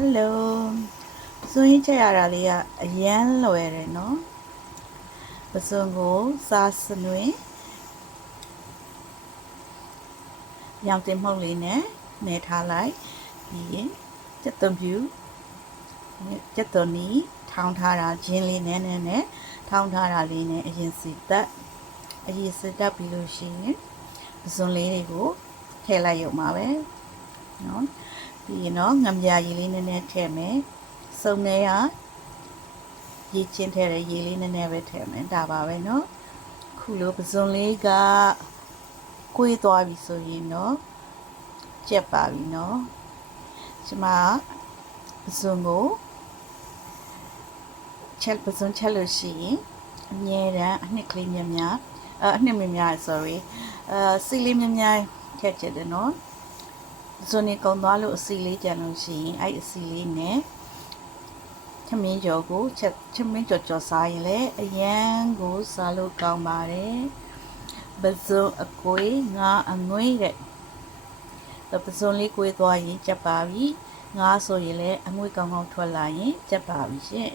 Hello စွန်ရင်ချက်ရတာလေးကအရန်လွယ်တယ်နော်ပစွန်ကိုစားစနွင်ရောင်တင်မှုန့်လေးနဲ့နေထားလိုက်ပြီးရင်ကျက်သွန်ပြူကျက်သွန်နီထောင်းထားတာဂျင်းလေးနဲ့ထောင်းထားတာလေးနဲ့အရင်စီတက်ပြီးလို့ရှိရင်ပစွန်လေးတွေကိုထည့်လိုက်ရုံပါပဲနော်ပြီးရင်တော့ငမြရည်လေးနည်းနည်းထည့်မယ်စုံနေရရေချင်းထည့်တဲ့ရေလေးနည်းနည်းပဲထည့်မယ်ဒါပါပဲเนาะခုလိုပစွန်လေးကကွေးသွားပြီဆိုရင်တော့ကျက်ပါပြီเนาะကျွန်မပစွန်ကိုပစွန်ချက်လို့ရှိရင်အမြဲတမ်းအနှစ်ကလေးများအနှစ်များ sorry စီလေးများထည့်ချက်တယ်เนาะပစွန်နေကုန်သွားလို့အစီလေးကြံလို့ရှိရင်အဲ့အစီလေးနဲ့ချမင်းကြော်ကိုချမင်းကြော်စားရင်လည်းအရန်ကိုစားလို့ကောင်းပါတယ်ပစွန်အကွေးငါအငွေ့တဲ့ပစွန်လေးကွေးသွားရင်ကျက်ပါပြီငါဆိုရင်လည်းအငွေ့ကောင်းကောင်းထွက်လာရင်ကျက်ပါပြီရှင့်